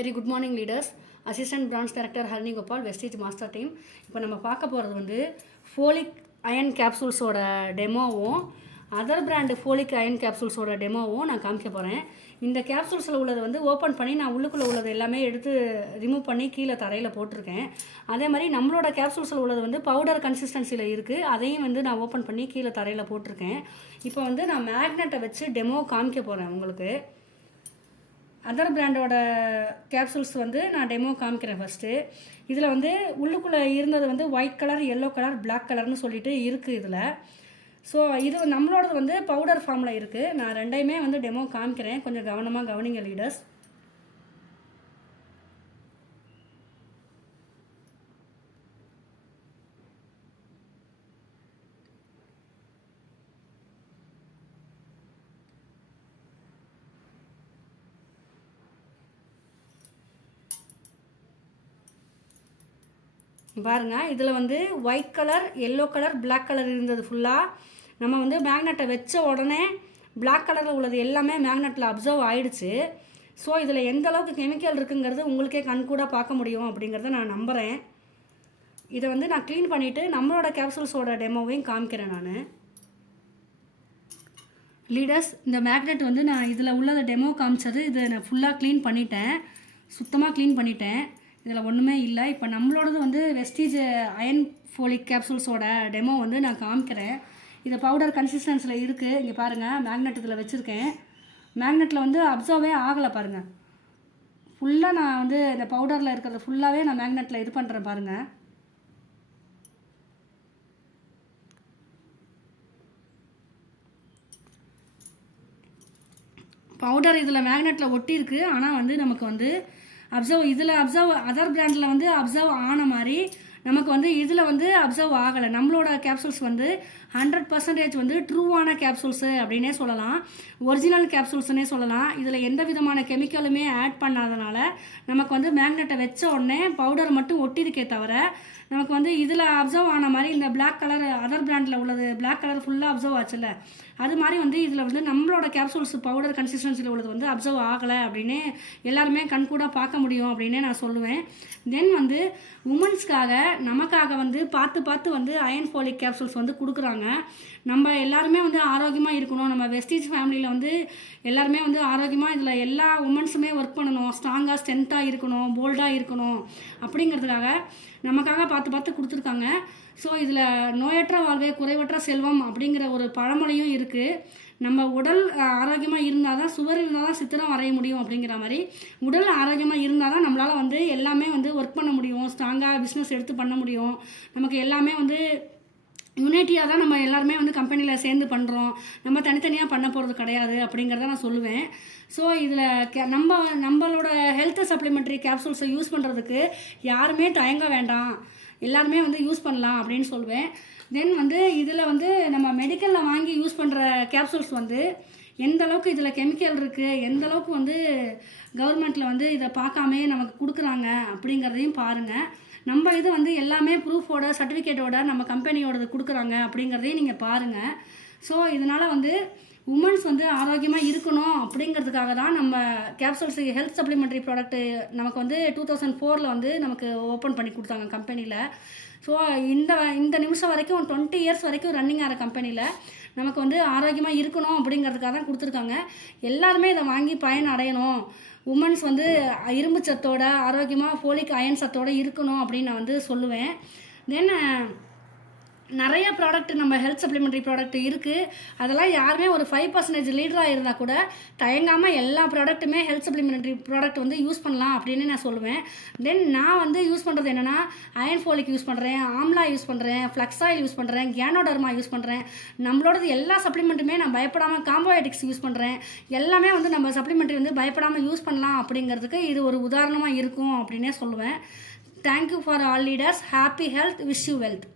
Very good morning leaders. Assistant branch director Harini Gopal, wastage master team. இப்போ நம்ம பார்க்க போகிறது வந்து ஃபோலிக் அயன் கேப்சூல்ஸோட டெமோவும் அதர் பிராண்டு ஃபோலிக் அயன் கேப்சூல்ஸோட டெமோவும் நான் காமிக்க போகிறேன். இந்த கேப்சூல்ஸில் உள்ளது வந்து ஓப்பன் பண்ணி நான் உள்ளுக்குள்ளே உள்ளது எல்லாமே எடுத்து ரிமூவ் பண்ணி கீழே தரையில் போட்டிருக்கேன். அதே மாதிரி நம்மளோட கேப்சூல்ஸில் உள்ளது வந்து பவுடர் கன்சிஸ்டன்சியில் இருக்குது. அதையும் வந்து நான் ஓப்பன் பண்ணி கீழே தரையில் போட்டிருக்கேன். இப்போ வந்து நான் மேக்னெட்டை வச்சு டெமோ காமிக்க போகிறேன் உங்களுக்கு. அதர் பிராண்டோட கேப்சூல்ஸ் வந்து நான் டெமோ காமிக்கிறேன் ஃபஸ்ட்டு. இதில் வந்து உள்ளுக்குள்ளே இருந்தது வந்து white colour, yellow colour, black கலர்னு சொல்லிட்டு இருக்குது இதில். ஸோ இது நம்மளோடது வந்து பவுடர் ஃபார்மில் இருக்குது. நான் ரெண்டையுமே வந்து டெமோ காமிக்கிறேன், கொஞ்சம் கவனமாக கவனிங்க லீடர்ஸ். பாருங்கள், இதில் வந்து white colour, yellow colour, black colour இருந்தது ஃபுல்லாக. நம்ம வந்து மேக்னெட்டை வச்ச உடனே பிளாக் கலரில் உள்ளது எல்லாமே மேக்னெட்டில் அப்சர்வ் ஆகிடுச்சு. ஸோ இதில் எந்த அளவுக்கு கெமிக்கல் இருக்குங்கிறது உங்களுக்கே கண்கூட பார்க்க முடியும் அப்படிங்கிறத நான் நம்புகிறேன். இதை வந்து நான் க்ளீன் பண்ணிவிட்டு நம்மளோட கேப்சூல்ஸோட டெமோவையும் காமிக்கிறேன் நான். லீடர்ஸ், இந்த மேக்னெட் வந்து நான் இதில் உள்ளதை டெமோ காமிச்சது, இதை நான் ஃபுல்லாக க்ளீன் பண்ணிட்டேன், சுத்தமாக க்ளீன் பண்ணிட்டேன். இதில் ஒன்றுமே இல்லை. இப்போ நம்மளோடது வந்து வெஸ்டீஜ் அயன் ஃபோலிக் கேப்சூல்ஸோட டெமோ வந்து நான் காமிக்கிறேன். இது பவுடர் கன்சிஸ்டன்சியில் இருக்குது. இங்கே பாருங்கள், மேக்னெட் இதில் வச்சுருக்கேன். மேக்னெட்டில் வந்து அப்சர்வே ஆகலை பாருங்கள். ஃபுல்லாக நான் வந்து இந்த பவுடரில் இருக்கிறத ஃபுல்லாகவே நான் மேக்னெட்டில் இது பண்ணுறேன் பாருங்கள். பவுடர் இதில் மேக்னெட்டில் ஒட்டியிருக்கு. ஆனால் வந்து நமக்கு வந்து அப்சர்வ் அதர் பிராண்டில் வந்து அப்சர்வ் ஆன மாதிரி நமக்கு வந்து இதில் வந்து அப்சர்வ் ஆகலை. நம்மளோட கேப்சூல்ஸ் வந்து 100% வந்து ட்ரூவான கேப்சூல்ஸு அப்படின்னே சொல்லலாம், ஒரிஜினல் கேப்சூல்ஸ்னே சொல்லலாம். இதில் எந்த விதமான கெமிக்கலுமே ஆட் பண்ணாதனால நமக்கு வந்து மேக்னெட்டை வச்ச உடனே பவுடர் மட்டும் ஒட்டியிருக்கே தவிர நமக்கு வந்து இதில் அப்சர்வ் ஆன மாதிரி இந்த பிளாக் கலர் அதர் பிராண்டில் உள்ளது பிளாக் கலர் ஃபுல்லாக அப்சர்வ் ஆச்சுல்ல, அது மாதிரி வந்து இதில் வந்து நம்மளோட கேப்சூல்ஸ் பவுடர் கன்சிஸ்டன்சியில் உள்ளது வந்து அப்சர்வ் ஆகலை அப்படின்னு எல்லாருமே கண்கூட பார்க்க முடியும் அப்படின்னே நான் சொல்லுவேன். தென் வந்து உமன்ஸ்க்காக நமக்காக வந்து பார்த்து வந்து அயன் ஃபோலிக் கேப்சூல்ஸ் வந்து கொடுக்குறாங்க. நம்ம எல்லாருமே வந்து ஆரோக்கியமாக இருக்கணும், நம்ம வெஸ்டீஜ் ஃபேமிலியில் வந்து எல்லாருமே வந்து ஆரோக்கியமாக இதில் எல்லா உமன்ஸுமே ஒர்க் பண்ணணும், ஸ்ட்ராங்காக ஸ்ட்ரென்த்தாக இருக்கணும், போல்டாக இருக்கணும் அப்படிங்கிறதுக்காக நமக்காக பார்த்து கொடுத்துருக்காங்க. ஸோ இதில் நோயற்ற வாழ்வே குறைவற்ற செல்வம் அப்படிங்கிற ஒரு பழமொழியும் இருக்குது. நம்ம உடல் ஆரோக்கியமாக இருந்தால் தான், சுவர் இருந்தால் தான் சித்திரம் வரைய முடியும் அப்படிங்கிற மாதிரி உடல் ஆரோக்கியமாக இருந்தால் தான் நம்மளால் வந்து எல்லாமே வந்து ஒர்க் பண்ண முடியும், ஸ்ட்ராங்காக பிஸ்னஸ் எடுத்து பண்ண முடியும். நமக்கு எல்லாமே வந்து யுனைட்டியாக தான் நம்ம எல்லாருமே வந்து கம்பெனியில் சேர்ந்து பண்ணுறோம், நம்ம தனித்தனியாக பண்ண போகிறது கிடையாது அப்படிங்கிறத நான் சொல்லுவேன். ஸோ இதில் நம்மளோட ஹெல்த் சப்ளிமெண்ட்ரி கேப்சூல்ஸை யூஸ் பண்ணுறதுக்கு யாருமே தயங்க வேண்டாம், எல்லாருமே வந்து யூஸ் பண்ணலாம் அப்படின்னு சொல்லுவேன். தென் வந்து இதில் வந்து நம்ம மெடிக்கலில் வாங்கி யூஸ் பண்ணுற கேப்சூல்ஸ் வந்து எந்த அளவுக்கு இதில் கெமிக்கல் இருக்குது, எந்த அளவுக்கு வந்து கவர்மெண்ட்டில் வந்து இதை பார்க்காமே நமக்கு கொடுக்குறாங்க அப்படிங்கிறதையும் பாருங்கள். நம்ம இது வந்து எல்லாமே ப்ரூஃபோட சர்டிஃபிகேட்டோட நம்ம கம்பெனியோடது கொடுக்குறாங்க அப்படிங்கிறதையும் நீங்கள் பாருங்கள். ஸோ இதனால் வந்து உமன்ஸ் வந்து ஆரோக்கியமாக இருக்கணும் அப்படிங்கிறதுக்காக தான் நம்ம கேப்சூல்ஸ் ஹெல்த் சப்ளிமெண்ட்ரி ப்ராடக்ட்டு நமக்கு வந்து 2004 வந்து நமக்கு ஓப்பன் பண்ணி கொடுத்தாங்க கம்பெனியில். ஸோ இந்த நிமிஷம் வரைக்கும் 20 இயர்ஸ் வரைக்கும் ரன்னிங் ஆகிற கம்பெனியில் நமக்கு வந்து ஆரோக்கியமாக இருக்கணும் அப்படிங்கிறதுக்காக தான் கொடுத்துருக்காங்க. எல்லாருமே இதை வாங்கி பயன் அடையணும், உமன்ஸ் வந்து இரும்பு சத்தோட ஆரோக்கியமாக ஃபோலிக் அயன் சத்தோடு இருக்கணும் அப்படின்னு நான் வந்து சொல்லுவேன். தென் நிறைய ப்ராடக்ட் நம்ம ஹெல்த் சப்ளிமெண்ட்ரி ப்ராடக்ட் இருக்குது. அதெல்லாம் யாருமே ஒரு 5% லீடராக இருந்தால் கூட தயங்காமல் எல்லா ப்ராடக்ட்டுமே ஹெல்த் சப்ளிமெண்ட்ரி ப்ராடக்ட் வந்து யூஸ் பண்ணலாம் அப்படின்னு நான் சொல்லுவேன். தென் நான் வந்து யூஸ் பண்ணுறது என்னென்னா, அயன் ஃபோலிக் யூஸ் பண்ணுறேன், ஆம்லா யூஸ் பண்ணுறேன், ஃப்ளக்ஸ் ஆயில் யூஸ் பண்ணுறேன், கேனோடர்மா யூஸ் பண்ணுறேன். நம்மளோடது எல்லா சப்ளிமெண்ட்டுமே நான் பயப்படாமல் காம்போபயோட்டிக்ஸ் யூஸ் பண்ணுறேன். எல்லாமே வந்து நம்ம சப்ளிமெண்ட்ரி வந்து பயப்படாமல் யூஸ் பண்ணலாம் அப்படிங்கிறதுக்கு இது ஒரு உதாரணமாக இருக்கும் அப்படின்னே சொல்லுவேன். Thank you for all leaders. Happy health, wish you wealth.